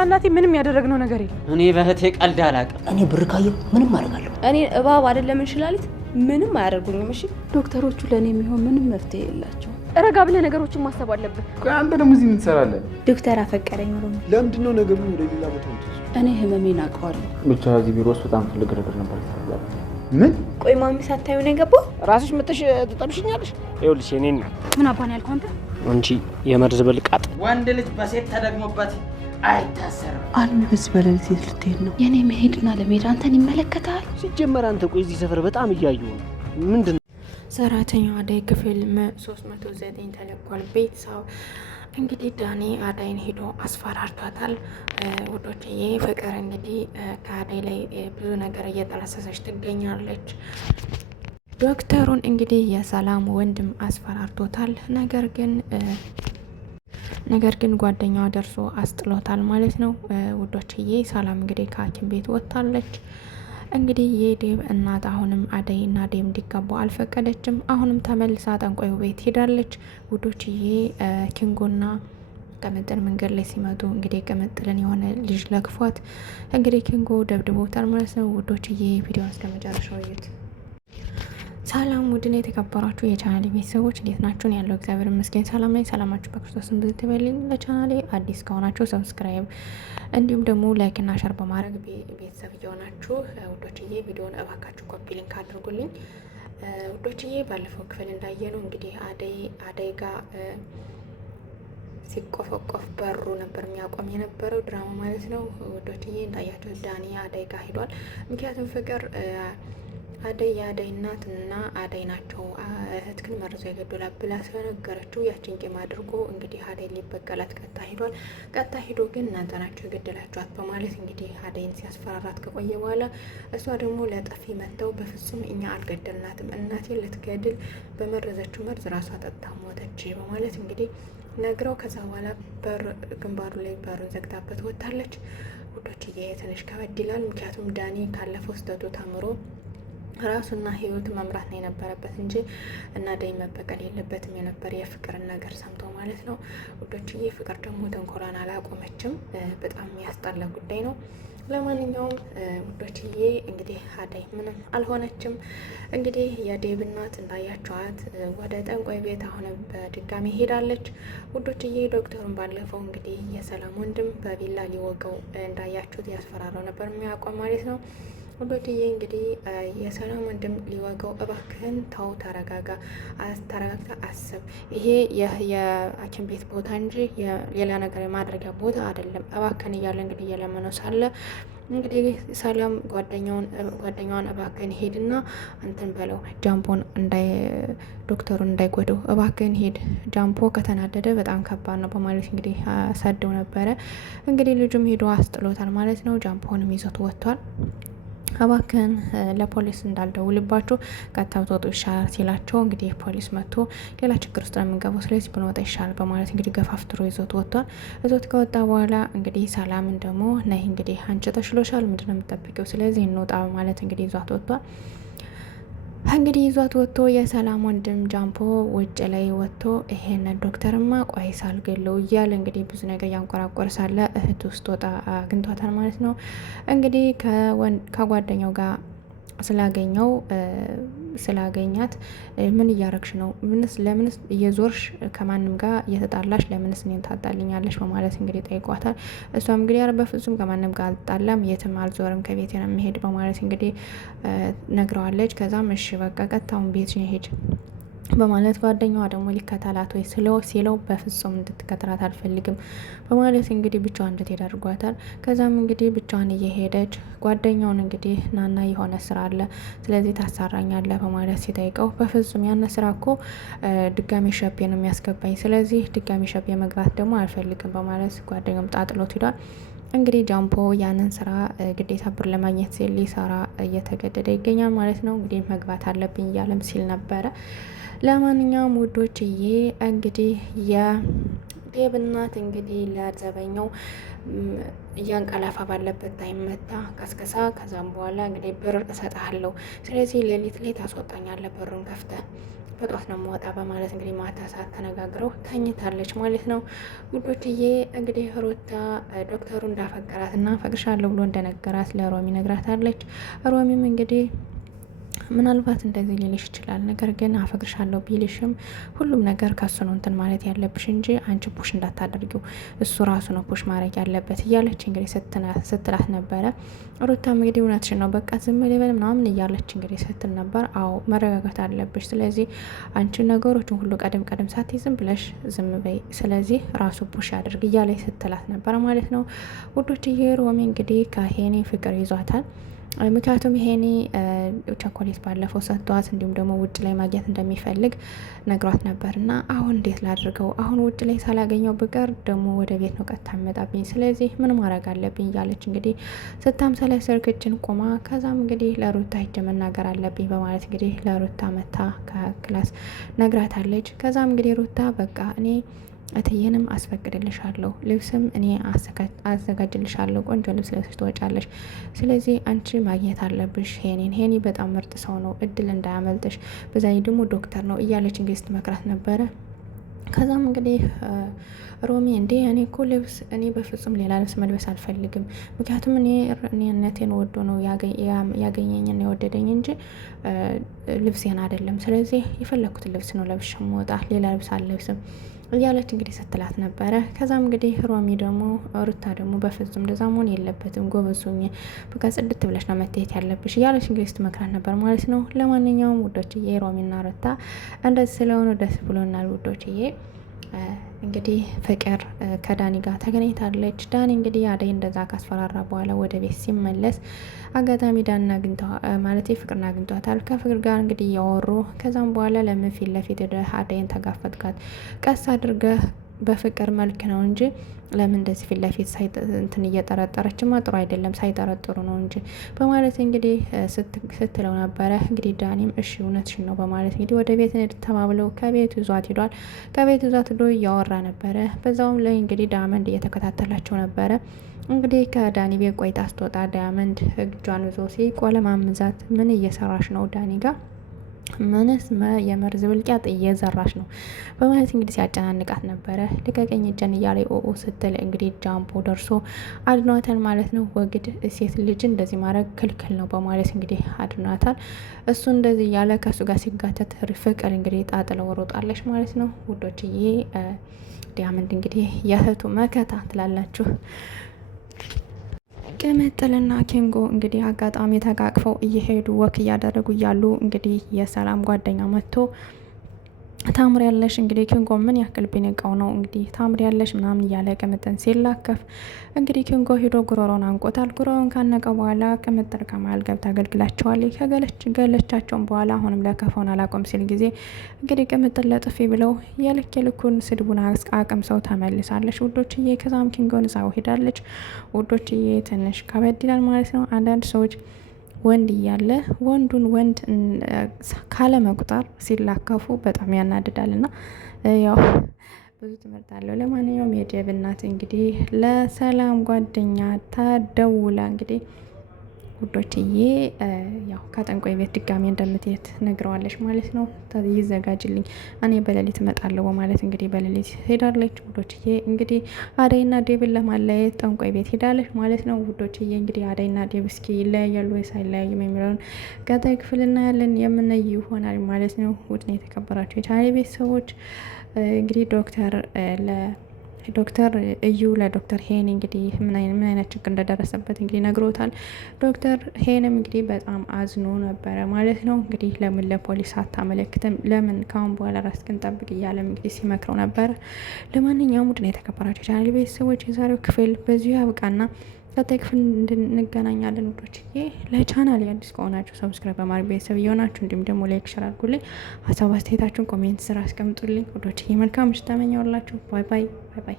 እናቴ ምንም ያደረግነው ነገር የለም። እኔ በህቴ ቀልድ አላውቅም። እኔ ብር ካየሁ ምንም አደርጋለሁ። እኔ እባብ አይደለም እንሽላሊት ምንም አያደርጉኝም። እሺ ዶክተሮቹ ለኔ የሚሆን ምንም መፍትሄ የላቸው። ረጋ ብለህ ነገሮችን ማሰብ አለብህ። አንተ ደግሞ እዚህ ምን ትሰራለህ? ዶክተር አፈቀረኝ ብሎ ለምንድን ነው ነገሩን ወደ ሌላ ቦታ ወጥተሽ? እኔ ህመሜን አውቀዋለሁ። ብቻ እዚህ ቢሮ ውስጥ በጣም ትልቅ ነገር ነበር ይሰራል። ምን? ቆይ ማሚ ሳታዩ ነው የገባው? ራስሽ መጥተሽ ትጠብሽኛለሽ? ይኸውልሽ የኔና ምን አባን ያልከው አንተ? አንቺ የመርዝ ብልቃጥ ወንድ ልጅ በሴት ተደግሞበት አይታሰርም። አልሚ በዚህ በሌሊት የት ልትሄድ ነው? የኔ መሄድና ለመሄድ አንተን ይመለከታል? ሲጀመር አንተ ቆይ እዚህ ሰፈር በጣም እያየሁ ነው። ምንድን ነው? ሰራተኛዋ አደይ ክፍል 309 ተለቋል። ቤተሰብ እንግዲህ ዳኒ አደይን ሄዶ አስፈራርቷታል። ውዶችዬ ፍቅር እንግዲህ ከአደይ ላይ ብዙ ነገር እየጠነሰሰች ትገኛለች። ዶክተሩን እንግዲህ የሰላም ወንድም አስፈራርቶታል። ነገር ግን ጓደኛዋ ደርሶ አስጥሎታል ማለት ነው። ውዶችዬ ሰላም እንግዲህ ከሐኪም ቤት ወጥታለች። እንግዲህ የዴብ እናት አሁንም አደይ እና ዴብ እንዲጋቡ አልፈቀደችም። አሁንም ተመልሳ ጠንቋዩ ቤት ሄዳለች። ውዶችዬ ኪንጎና ቅምጥል መንገድ ላይ ሲመጡ እንግዲህ ቅምጥልን የሆነ ልጅ ለክፏት እንግዲህ ኪንጎ ደብድቦታል ማለት ነው። ውዶችዬ ቪዲዮ እስከ መጨረሻው እዩት። ሰላም ውድና የተከበራችሁ የቻናሌ ቤተሰቦች እንዴት ናችሁ? ያለው እግዚአብሔር ይመስገን ሰላም ነኝ። ሰላማችሁ በክርስቶስ ብዝት ይበልኝ። ለቻናሌ አዲስ ከሆናችሁ ሰብስክራይብ እንዲሁም ደግሞ ላይክ እና ሸር በማድረግ ቤተሰብ እየሆናችሁ ውዶችዬ ቪዲዮውን እባካችሁ ኮፒ ሊንክ አድርጉልኝ። ውዶችዬ ባለፈው ክፍል እንዳየነው እንግዲህ አደይ ጋር ሲቆፈቆፍ በሩ ነበር የሚያቆም የነበረው ድራማ ማለት ነው። ውዶችዬ እንዳያችሁ ዳኒ አደይ ጋር ሂዷል። ምክንያቱም ፍቅር አደይ የአደይ እናት እና አደይ ናቸው እህትክን መርዞ የገደላ ብላ ስለነገረችው ያችን ቂም አድርጎ እንግዲህ አደይ ሊበቀላት ቀጥታ ሂዷል። ቀጥታ ሂዶ ግን እናንተ ናቸው የገደላችኋት በማለት እንግዲህ አደይን ሲያስፈራራት ከቆየ በኋላ እሷ ደግሞ ለጠፊ መተው በፍጹም እኛ አልገደልናትም፣ እናቴን ልትገድል በመረዘችው መርዝ ራሷ ጠጥታ ሞተች በማለት እንግዲህ ነግረው ከዛ በኋላ ግንባሩ ላይ በሩን ዘግታበት ወጥታለች። ውዶችዬ ትንሽ ከበድ ይላል። ምክንያቱም ዳኒ ካለፈው ስህተቱ ተምሮ ራሱና ህይወት መምራት ነው የነበረበት እንጂ እና አደይ መበቀል የለበትም የነበረ የፍቅርን ነገር ሰምቶ ማለት ነው። ውዶችዬ ፍቅር ደግሞ ተንኮሏን አላቆመችም። በጣም የሚያስጠላ ጉዳይ ነው። ለማንኛውም ውዶችዬ እንግዲህ አደይ ምንም አልሆነችም። እንግዲህ የዴብ እናት እንዳያቸዋት ወደ ጠንቋይ ቤት አሁን በድጋሚ ሄዳለች። ውዶችዬ ዶክተሩን ባለፈው እንግዲህ የሰላም ወንድም በቢላ ሊወገው እንዳያችሁት ያስፈራረው ነበር የሚያውቀው ማለት ነው። ውዶችዬ እንግዲህ የሰላም ወንድም ሊወገው እባክህን ተው፣ ተረጋግተህ አስብ። ይሄ የሐኪም ቤት ቦታ እንጂ ሌላ ነገር የማድረጊያ ቦታ አይደለም፣ እባክህን እያለ እንግዲህ እየለመነው ሳለ እንግዲህ ሰላም ጓደኛዋን እባክህን ሄድና እንትን በለው ጃምፖን ዶክተሩን እንዳይጎደው እባክህን ሄድ፣ ጃምፖ ከተናደደ በጣም ከባድ ነው በማለት እንግዲህ ሰደው ነበረ። እንግዲህ ልጁም ሄዶ አስጥሎታል ማለት ነው። ጃምፖንም ይዞት ወጥቷል። እባክህን ለፖሊስ እንዳልደውልባቸው ቀጥታ ብትወጡ ይሻላል ሲላቸው እንግዲህ ፖሊስ መጥቶ ሌላ ችግር ውስጥ ነው የምንገባው፣ ስለዚህ ብንወጣ ይሻላል በማለት እንግዲህ ገፋፍትሮ ይዞት ወጥቷል። ይዞት ከወጣ በኋላ እንግዲህ ሰላምን ደግሞ ነይ እንግዲህ አንቺ ተሽሎሻል፣ ምንድነው የምትጠብቂው? ስለዚህ እንውጣ በማለት እንግዲህ ይዟት ወጥቷል። እንግዲህ ይዟት ወጥቶ የሰላም ወንድም ጃምፖ ውጭ ላይ ወጥቶ ይሄን ዶክተርማ ቆይ ሳልገለው እያለ እንግዲህ ብዙ ነገር ያንቆራቆር ሳለ እህት ውስጥ ወጣ አግኝቷታል ማለት ነው። እንግዲህ ከጓደኛው ጋር ስላገኛት ምን እያረግሽ ነው? ለምንስ እየዞርሽ ከማንም ጋር እየተጣላሽ ለምንስ እኔን ታጣልኛለሽ? በማለት እንግዲህ ጠይቋታል። እሷም እንግዲህ ኧረ በፍጹም ከማንም ጋር አልጣላም፣ የትም አልዞርም፣ ከቤቴ ነው የምሄድ በማለት እንግዲህ ነግረዋለች። ከዛም እሺ በቃ ቀጥታውን ቤት ሄድ በማለት ጓደኛዋ ደግሞ ሊከተላት ወይ ሲለው በፍጹም እንድትከተላት አልፈልግም በማለት እንግዲህ ብቻዋን እንድትሄድ አድርጓታል። ከዛም እንግዲህ ብቻዋን እየሄደች ጓደኛውን እንግዲህ ናና የሆነ ስራ አለ ስለዚህ ታሳራኛለህ በማለት ሲጠይቀው በፍጹም ያነ ስራ እኮ ድጋሚ ሸፔ ነው የሚያስገባኝ፣ ስለዚህ ድጋሚ ሸፔ መግባት ደግሞ አልፈልግም በማለት ጓደኛውም ጣጥሎት ሂዷል። እንግዲህ ጃምፖ ያንን ስራ ግዴታ ብር ለማግኘት ሲል ሊሰራ እየተገደደ ይገኛል ማለት ነው። እንግዲህ መግባት አለብኝ እያለም ሲል ነበረ። ለማንኛውም ውዶችዬ እንግዲህ የዴብ እናት እንግዲህ ለዘበኛው እያንቀላፋ ባለበት ታይም መታ ቀስቀሳ። ከዛም በኋላ እንግዲህ ብር እሰጥሃለሁ፣ ስለዚህ ሌሊት ላይ ታስወጣኛለህ፣ በሩን ከፍተህ በጧት ነው የምወጣ በማለት እንግዲህ ማታ ሰዓት ተነጋግረው ተኝታለች ማለት ነው ውዶችዬ። እንግዲህ ሩታ ዶክተሩ እንዳፈቀራት እና ፈቅርሻለሁ ብሎ እንደነገራት ለሮሚ ነግራታለች። ሮሚም እንግዲህ ምናልባት እንደዚህ ሊልሽ ይችላል፣ ነገር ግን አፈቅርሻለሁ ቢልሽም ሁሉም ነገር ከሱ ነው እንትን ማለት ያለብሽ እንጂ አንቺ ፑሽ እንዳታደርጊው፣ እሱ ራሱ ነው ፑሽ ማድረግ ያለበት እያለች እንግዲህ ስትላት ነበረ። ሩታም እንግዲህ እውነትሽን ነው በቃ ዝም ልበል ምናምን እያለች እንግዲህ ስትል ነበር። አዎ መረጋጋት አለብሽ፣ ስለዚህ አንቺ ነገሮችን ሁሉ ቀደም ሳትይ ዝም ብለሽ ዝም በይ፣ ስለዚህ ራሱ ፑሽ ያድርግ እያለች ስትላት ነበረ ማለት ነው ውዶችዬ። ሮሚ እንግዲህ ከሄኔ ፍቅር ይዟታል። ምክንያቱም ይሄኔ ቸኮሌት ባለፈው ሰጥቷት እንዲሁም ደግሞ ውጭ ላይ ማግኘት እንደሚፈልግ ነግሯት ነበር እና አሁን እንዴት ላድርገው? አሁን ውጭ ላይ ሳላገኘው ብቀር ደግሞ ወደ ቤት ነው ቀጥታ የሚመጣብኝ፣ ስለዚህ ምን ማድረግ አለብኝ እያለች እንግዲህ ስታምሰለስል ክችን ቆማ፣ ከዛም እንግዲህ ለሩታ ሂጅ መናገር አለብኝ በማለት እንግዲህ ለሩታ መታ ከክላስ ነግራታለች። ከዛም እንግዲህ ሩታ በቃ እኔ እትዬንም አስፈቅድልሻለሁ፣ ልብስም እኔ አዘጋጅልሻለሁ፣ ቆንጆ ልብስ ለብሰሽ ትወጫለሽ፣ ስለዚህ አንቺ ማግኘት አለብሽ ሄኔን፣ ሄኒ በጣም ምርጥ ሰው ነው፣ እድል እንዳያመልጥሽ፣ በዛ ደግሞ ዶክተር ነው እያለች እንግዲህ ስትመክራት ነበረ። ከዛም እንግዲህ ሮሚ እንዴ እኔ እኮ ልብስ እኔ በፍጹም ሌላ ልብስ መልበስ አልፈልግም፣ ምክንያቱም እኔነቴን ወዶ ነው ያገኘኝና የወደደኝ እንጂ ልብሴን አይደለም፣ ስለዚህ የፈለግኩትን ልብስ ነው ለብሼ የምወጣ፣ ሌላ ልብስ አልለብስም እያለች እንግዲህ ስትላት ነበረ። ከዛም እንግዲህ ሮሚ ደግሞ ሩታ ደግሞ በፍጹም እንደዛ መሆን የለበትም ጎበዙኝ፣ በቃ ጽድት ብለሽ ነው መታየት ያለብሽ እያለች እንግዲህ ስትመክራት ነበር ማለት ነው። ለማንኛውም ውዶችዬ ሮሚና ሩታ እንደዚህ ስለሆኑ ደስ ብሎናል ውዶችዬ። እንግዲህ ፍቅር ከዳኒ ጋር ተገናኝታለች። ዳኒ እንግዲህ አደይ እንደዛ ካስፈራራ በኋላ ወደ ቤት ሲመለስ አጋጣሚ ዳንና ማለት ፍቅርን አግኝቷታል። ከፍቅር ጋር እንግዲህ እያወሩ ከዛም በኋላ ለምን ፊት ለፊት አደይን ተጋፈጥካት? ቀስ አድርገህ በፍቅር መልክ ነው እንጂ ለምን እንደዚህ ፊት ለፊት እንትን እየጠረጠረችማ ጥሩ አይደለም፣ ሳይጠረጥሩ ነው እንጂ በማለት እንግዲህ ስትለው ነበረ። እንግዲህ ዳኒም እሺ እውነትሽን ነው በማለት እንግዲህ ወደ ቤት ተባብለው ከቤቱ ይዟት ሄዷል። ከቤቱ ይዟት ሄዶ እያወራ ነበረ። በዛውም ላይ እንግዲህ ዳመንድ እየተከታተላቸው ነበረ። እንግዲህ ከዳኒ ቤት ቆይታ ስትወጣ ዳመንድ እጇን ይዞ ሲቆለማምዛት ምን እየሰራሽ ነው ዳኒ ጋር ምንስ የመርዝ ብልቂያጥ እየዘራሽ ነው በማለት እንግዲህ ሲያጨናንቃት ነበረ። ልቀቀኝ እጄን እያለ ኦኦ ስትል እንግዲህ ጃምፖ ደርሶ አድኗታል ማለት ነው። ወግድ ሴት ልጅ እንደዚህ ማድረግ ክልክል ነው በማለት እንግዲህ አድኗታል። እሱ እንደዚህ እያለ ከእሱ ጋር ሲጋተት ፍቅር እንግዲህ ጣጥለው ሮጣለች ማለት ነው ውዶችዬ። ዳመንድ እንግዲህ የእህቱ መከታ ትላላችሁ። ቅምጥልና ኪንጎ እንግዲህ አጋጣሚ ተቃቅፈው እየሄዱ ወክ እያደረጉ እያሉ እንግዲህ የሰላም ጓደኛ መጥቶ ታምሪያለሽ እንግዲህ ኪንጎ ምን ያክል ቢንቃው ነው እንግዲህ ታምሪያለሽ ምናምን እያለ ቅምጥን ሲላከፍ እንግዲህ ኪንጎ ሂዶ ጉሮሮን አንቆታል። ጉሮሮን ካነቀ በኋላ ቅምጥር ከመሀል ገብታ አገልግላቸዋለች። ከገለቻቸውን በኋላ አሁንም ለከፈውን አላቆም ሲል ጊዜ እንግዲህ ቅምጥን ለጥፊ ብለው የልኩን ስድቡን አቅም ሰው ተመልሳለች ውዶችዬ። ከዛም ኪንጎን እዛው ሄዳለች ውዶችዬ። ትንሽ ከበድ ይላል ማለት ነው። አንዳንድ ሰዎች ወንድ እያለ ወንዱን ወንድ ካለ መቁጠር ሲላከፉ በጣም ያናድዳል እና ያው ብዙ ትምህርት አለው። ለማንኛውም የዴቭ እናት እንግዲህ ለሰላም ጓደኛ ተደውላ እንግዲህ ውዶችዬ ያው ከጠንቋይ ቤት ድጋሜ እንደምትሄድ ነግረዋለች ማለት ነው። ይዘጋጅልኝ እኔ በሌሊት እመጣለሁ በማለት እንግዲህ በሌሊት ሄዳለች ውዶችዬ። እንግዲህ አደይና ዴቭን ለማለያየት ጠንቋይ ቤት ሄዳለች ማለት ነው ውዶችዬ። እንግዲህ አደይና ዴቭ እስኪ ይለያያሉ ወይስ አይለያዩም የሚለውን ቀጣይ ክፍል እናያለን የምናይ ይሆናል ማለት ነው። ውድና የተከበራችሁ የቻናሌ ቤተሰቦች እንግዲህ ዶክተር እዩ ለዶክተር ሄን እንግዲህ ምን አይነት ችግር እንደደረሰበት እንግዲህ ነግሮታል። ዶክተር ሄንም እንግዲህ በጣም አዝኖ ነበረ ማለት ነው። እንግዲህ ለምን ለፖሊስ አታመለክትም? ለምን ካሁን በኋላ ራስህን ጠብቅ እያለም እንግዲህ ሲመክረው ነበረ። ለማንኛውም ውድና የተከበራችሁ ቻናል ቤተሰቦች የዛሬው ክፍል በዚሁ ያብቃና ቀጣይ ክፍል እንገናኛለን ውዶችዬ። ለቻናል አዲስ ከሆናችሁ ሰብስክራይብ በማድረግ ቤተሰብ እየሆናችሁ እንዲሁም ደግሞ ላይክ ሸር አድርጉልኝ። ሀሳብ አስተያየታችሁን ኮሜንት ስራ አስቀምጡልኝ ውዶችዬ። መልካም ምሽት ተመኘሁላችሁ። ባይ ባይ።